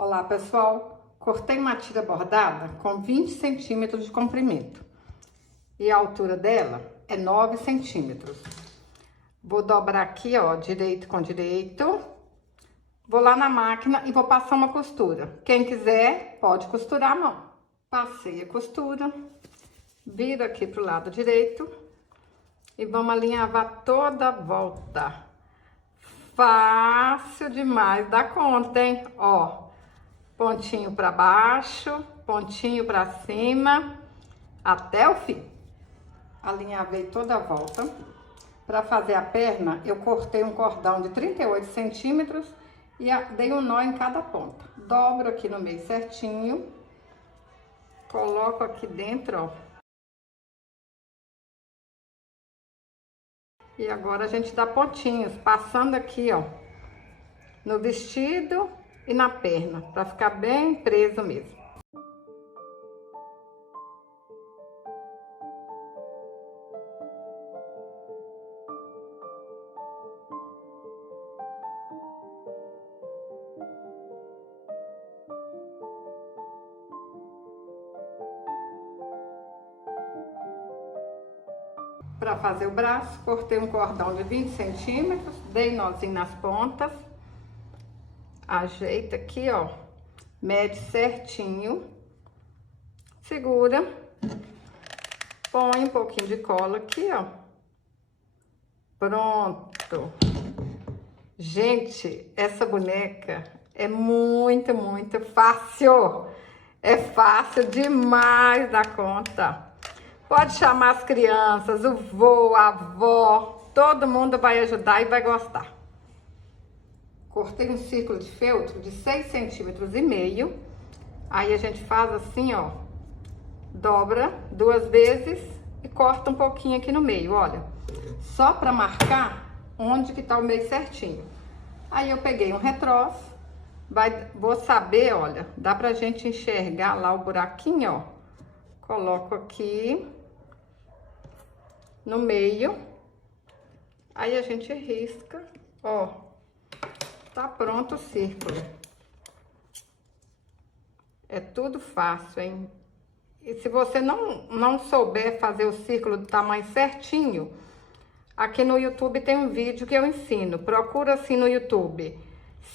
Olá pessoal, cortei uma tira bordada com 20 centímetros de comprimento e a altura dela é 9 centímetros. Vou dobrar aqui, ó, direito com direito, vou lá na máquina e vou passar uma costura. Quem quiser pode costurar a mão. Passei a costura, viro aqui pro lado direito e vamos alinhavar toda a volta. Fácil demais da conta, hein? Ó. Pontinho para baixo, pontinho para cima, até o fim. Alinhavei toda a volta. Para fazer a perna, eu cortei um cordão de 38 centímetros e dei um nó em cada ponta. Dobro aqui no meio certinho, coloco aqui dentro, ó. E agora a gente dá pontinhos, passando aqui, ó, no vestido e na perna, para ficar bem preso mesmo. Para fazer o braço, cortei um cordão de 20 centímetros, dei nozinho nas pontas. Ajeita aqui, ó, mede certinho, segura, põe um pouquinho de cola aqui, ó. Pronto. Gente, essa boneca é muito fácil. É fácil demais da conta. Pode chamar as crianças, o vô, a avó, todo mundo vai ajudar e vai gostar. Cortei um círculo de feltro de 6,5 centímetros. Aí a gente faz assim, ó, dobra 2 vezes e corta um pouquinho aqui no meio, olha. Só pra marcar onde que tá o meio certinho. Aí eu peguei um retroço, vou saber, olha, dá pra gente enxergar lá o buraquinho, ó. Coloco aqui no meio, aí a gente risca, ó. Tá pronto o círculo. É tudo fácil, hein? E se você não souber fazer o círculo do tamanho certinho, aqui no YouTube tem um vídeo que eu ensino. Procura assim no YouTube,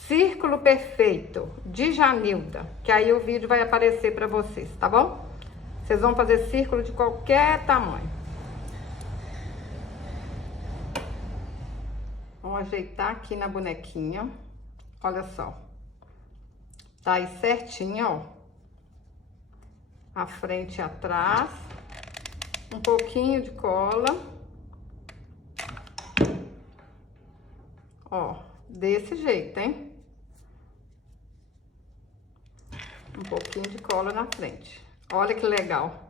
Círculo Perfeito, de Janilda, que aí o vídeo vai aparecer pra vocês, tá bom? Vocês vão fazer círculo de qualquer tamanho. Vamos ajeitar aqui na bonequinha. Olha só, tá aí certinho, ó, a frente e atrás, um pouquinho de cola, ó, desse jeito, hein? Um pouquinho de cola na frente, olha que legal,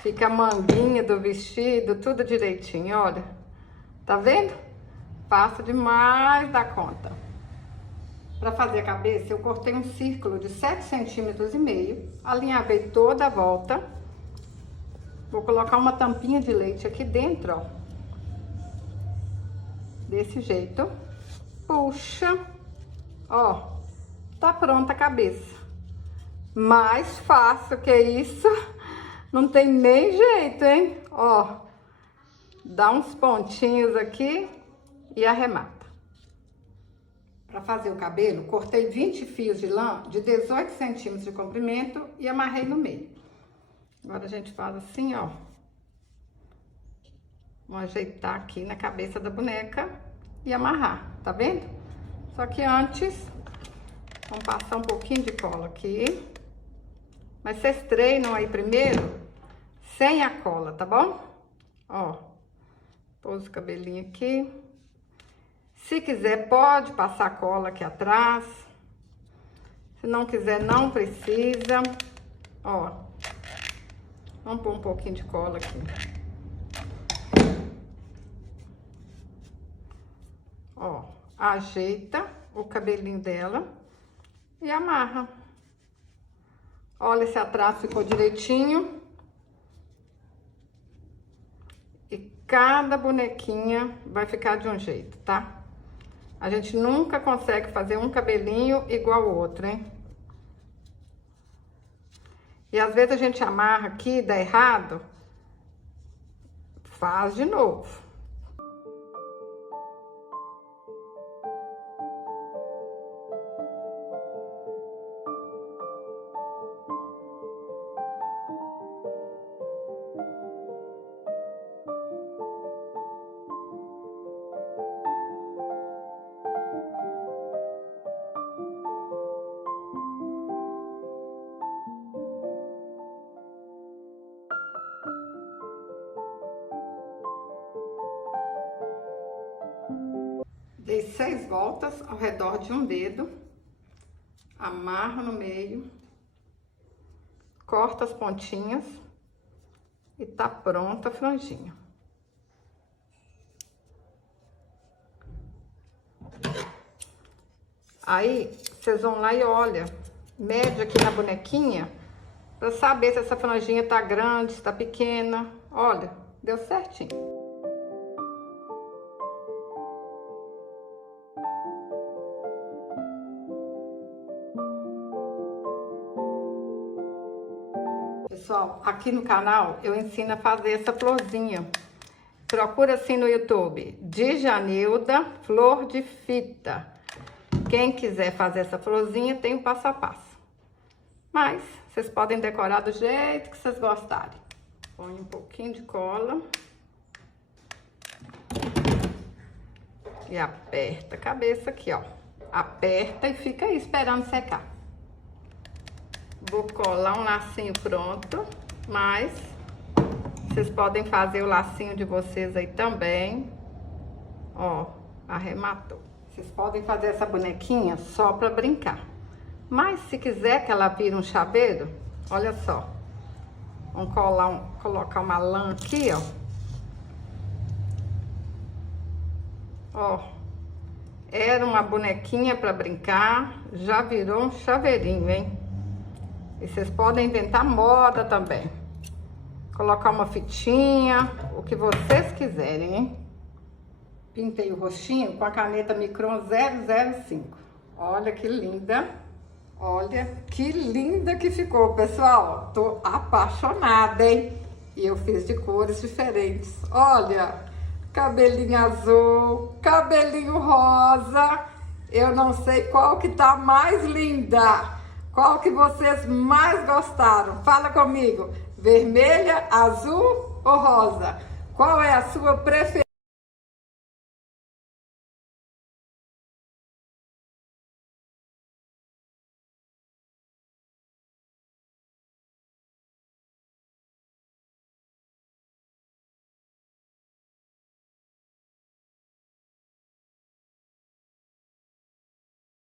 fica a manguinha do vestido, tudo direitinho, olha, tá vendo? Fácil demais da conta. Para fazer a cabeça, eu cortei um círculo de 7,5 centímetros, alinhavei toda a volta. Vou colocar uma tampinha de leite aqui dentro, ó. Desse jeito. Puxa. Ó, tá pronta a cabeça. Mais fácil que isso, não tem nem jeito, hein? Ó, dá uns pontinhos aqui e arremata. Para fazer o cabelo, cortei 20 fios de lã de 18 centímetros de comprimento e amarrei no meio. Agora a gente faz assim, ó. Vamos ajeitar aqui na cabeça da boneca e amarrar, tá vendo? Só que antes, vamos passar um pouquinho de cola aqui. Mas vocês treinam aí primeiro, sem a cola, tá bom? Ó, pôs o cabelinho aqui. Se quiser, pode passar cola aqui atrás. Se não quiser, não precisa. Ó, vamos pôr um pouquinho de cola aqui. Ó, ajeita o cabelinho dela e amarra. Olha se atrás ficou direitinho. E cada bonequinha vai ficar de um jeito, tá? A gente nunca consegue fazer um cabelinho igual ao outro, hein? E às vezes a gente amarra aqui, dá errado, faz de novo. Dei 6 voltas ao redor de um dedo, amarro no meio, corto as pontinhas e tá pronta a franjinha. Aí, vocês vão lá e olha, mede aqui na bonequinha, pra saber se essa franjinha tá grande, se tá pequena. Olha, deu certinho. Pessoal, aqui no canal eu ensino a fazer essa florzinha. Procura assim no YouTube, Djanilda Flor de Fita. Quem quiser fazer essa florzinha tem o passo a passo. Mas vocês podem decorar do jeito que vocês gostarem. Põe um pouquinho de cola. E aperta a cabeça aqui, ó. Aperta e fica aí esperando secar. Vou colar um lacinho pronto, mas vocês podem fazer o lacinho de vocês aí também. Ó, arrematou. Vocês podem fazer essa bonequinha só pra brincar. Mas se quiser que ela vire um chaveiro, olha só. Vamos colocar uma lã aqui, ó. Ó, era uma bonequinha pra brincar, já virou um chaveirinho, hein? E vocês podem inventar moda também. Colocar uma fitinha, o que vocês quiserem, hein? Pintei o rostinho com a caneta Micron 005. Olha que linda. Olha que linda que ficou, pessoal. Tô apaixonada, hein? E eu fiz de cores diferentes. Olha, cabelinho azul, cabelinho rosa. Eu não sei qual que tá mais linda. Qual que vocês mais gostaram? Fala comigo. Vermelha, azul ou rosa? Qual é a sua preferida?